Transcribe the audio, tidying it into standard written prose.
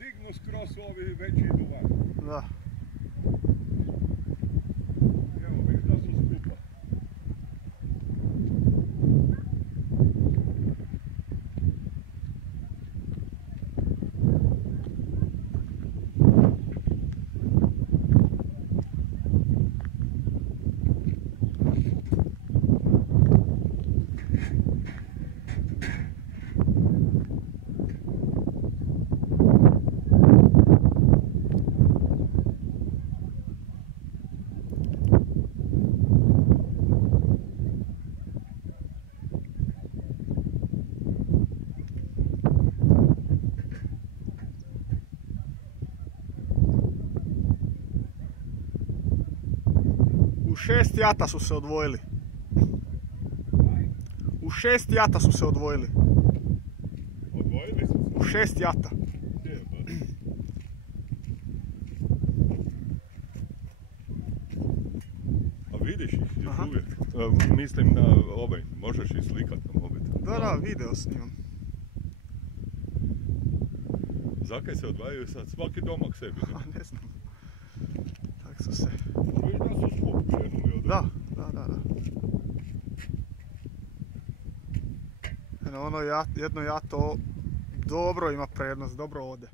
dignu skroz ovi veći idu van. Da. Evo, viš da su skupa. U 6 jata su se odvojili. U 6 jata su se odvojili. Odvojili su se? U 6 jata. A vidiš ih još uvijek? Mislim na ovaj, možeš ih slikat na mobitel. Da, video snimam. Zakaj se odvajaju sad? Svaki domak sebi, ne? Ne znam. Tak su se. Viš da su skup krenuli od... Da. Ono jedno jato dobro ima prednost, dobro ode.